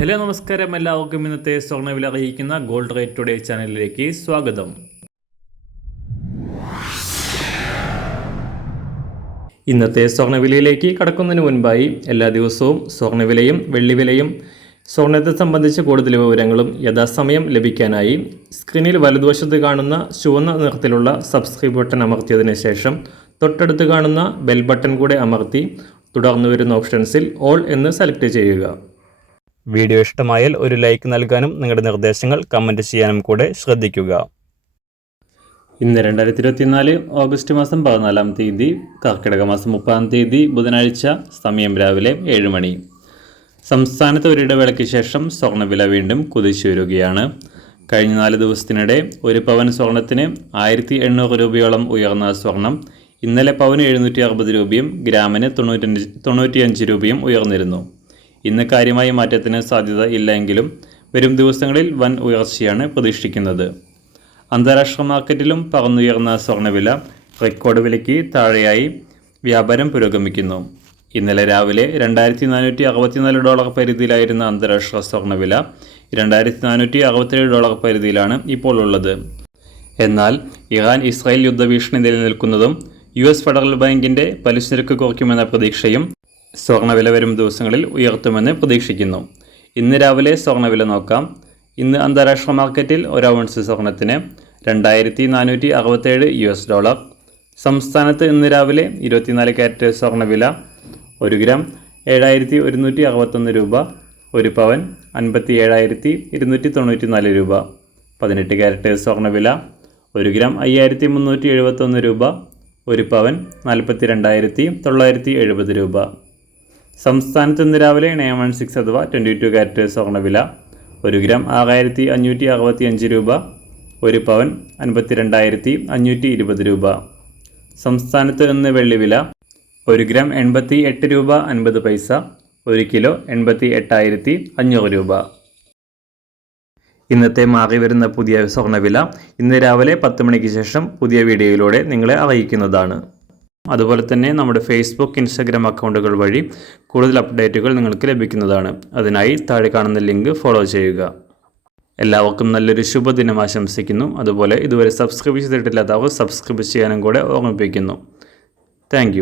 Hello നമസ്കാരം, എല്ലാവർക്കും ഇന്നത്തെ സ്വർണ്ണവില അറിയിക്കുന്ന ഗോൾഡ് റേറ്റ് ടുഡേ ചാനലിലേക്ക് സ്വാഗതം. ഇന്നത്തെ സ്വർണ്ണവിലയിലേക്ക് കടക്കുന്നതിന് മുൻപായി എല്ലാ ദിവസവും സ്വർണ്ണവിലയും വെള്ളിവിലയും സ്വർണ്ണത്തെ സംബന്ധിച്ച കൂടുതൽ വിവരങ്ങളും യഥാസമയം ലഭിക്കാനായി സ്ക്രീനിൽ വലതുവശത്ത് കാണുന്ന ചുവന്ന നിറത്തിലുള്ള സബ്സ്ക്രൈബ് ബട്ടൺ അമർത്തിയതിനു ശേഷം തൊട്ടടുത്ത് കാണുന്ന ബെൽ ബട്ടൺ കൂടെ അമർത്തി തുടർന്ന് വരുന്ന ഓപ്ഷൻസിൽ ഓൾ എന്ന് സെലക്ട് ചെയ്യുക. വീഡിയോ ഇഷ്ടമായാൽ ഒരു ലൈക്ക് നൽകാനും നിങ്ങളുടെ നിർദ്ദേശങ്ങൾ കമൻറ്റ് ചെയ്യാനും കൂടെ ശ്രദ്ധിക്കുക. ഇന്ന് 2024 ഓഗസ്റ്റ് മാസം 14 തീയതി, കർക്കിടക മാസം 30 തീയതി ബുധനാഴ്ച, സമയം രാവിലെ 7 മണി. സംസ്ഥാനത്ത് ഒരിടവേളയ്ക്ക് ശേഷം സ്വർണ്ണവില വീണ്ടും കുതിച്ചുയരുകയാണ്. കഴിഞ്ഞ 4 ദിവസത്തിനിടെ ഒരു പവൻ സ്വർണത്തിന് 1800 രൂപയോളം ഉയർന്ന സ്വർണം ഇന്നലെ പവന് 760 രൂപയും ഗ്രാമിന് 95 രൂപയും ഉയർന്നിരുന്നു. ഇന്ന് കാര്യമായ മാറ്റത്തിന് സാധ്യത ഇല്ലെങ്കിലും വരും ദിവസങ്ങളിൽ വൻ ഉയർച്ചയാണ് പ്രതീക്ഷിക്കുന്നത്. അന്താരാഷ്ട്ര മാർക്കറ്റിലും പറന്നുയർന്ന സ്വർണ്ണവില റെക്കോർഡ് വിലയ്ക്ക് താഴെയായി വ്യാപാരം പുരോഗമിക്കുന്നു. ഇന്നലെ രാവിലെ $2464 പരിധിയിലായിരുന്ന അന്താരാഷ്ട്ര സ്വർണ്ണവില $2467 പരിധിയിലാണ് ഇപ്പോൾ ഉള്ളത്. എന്നാൽ ഇറാൻ ഇസ്രായേൽ യുദ്ധഭീഷണി നിലനിൽക്കുന്നതും US ഫെഡറൽ ബാങ്കിൻ്റെ പലിശ നിരക്ക് കുറയ്ക്കുമെന്ന പ്രതീക്ഷയും സ്വർണ്ണവില വരും ദിവസങ്ങളിൽ ഉയർത്തുമെന്ന് പ്രതീക്ഷിക്കുന്നു. ഇന്ന് രാവിലെ സ്വർണ്ണവില നോക്കാം. ഇന്ന് അന്താരാഷ്ട്ര മാർക്കറ്റിൽ ഒരു ഔൺസ് സ്വർണത്തിന് $2467. സംസ്ഥാനത്ത് ഇന്ന് രാവിലെ 24 കാരറ്റ് സ്വർണ്ണവില 1 ഗ്രാം 7161 രൂപ, 1 പവൻ 57,294 രൂപ. 18 കാരറ്റ് സ്വർണ്ണവില 1 ഗ്രാം 5371 രൂപ, 1 പവൻ 42,970 രൂപ. സംസ്ഥാനത്ത് ഇന്ന് രാവിലെ 916 അഥവാ 22 കാരറ്റ് സ്വർണ്ണവില 1 ഗ്രാം 6565 രൂപ, 1 പവൻ 52,520 രൂപ. സംസ്ഥാനത്ത് ഇന്ന് വെള്ളിവില 1 ഗ്രാം 88 രൂപ 50 പൈസ, 1 കിലോ 88,500 രൂപ. ഇന്നത്തെ മാറി വരുന്ന പുതിയ സ്വർണ്ണവില ഇന്ന് രാവിലെ 10 മണിക്ക് ശേഷം പുതിയ വീഡിയോയിലൂടെ നിങ്ങളെ അറിയിക്കുന്നതാണ്. അതുപോലെ തന്നെ നമ്മുടെ ഫേസ്ബുക്ക്, ഇൻസ്റ്റാഗ്രാം അക്കൗണ്ടുകൾ വഴി കൂടുതൽ അപ്ഡേറ്റുകൾ നിങ്ങൾക്ക് ലഭിക്കുന്നതാണ്. അതിനായി താഴെ കാണുന്ന ലിങ്ക് ഫോളോ ചെയ്യുക. എല്ലാവർക്കും നല്ലൊരു ശുഭദിനം ആശംസിക്കുന്നു. അതുപോലെ ഇതുവരെ സബ്സ്ക്രൈബ് ചെയ്തിട്ടില്ലാത്തവർ സബ്സ്ക്രൈബ് ചെയ്യാനും കൂടെ ഓർമ്മിപ്പിക്കുന്നു. താങ്ക്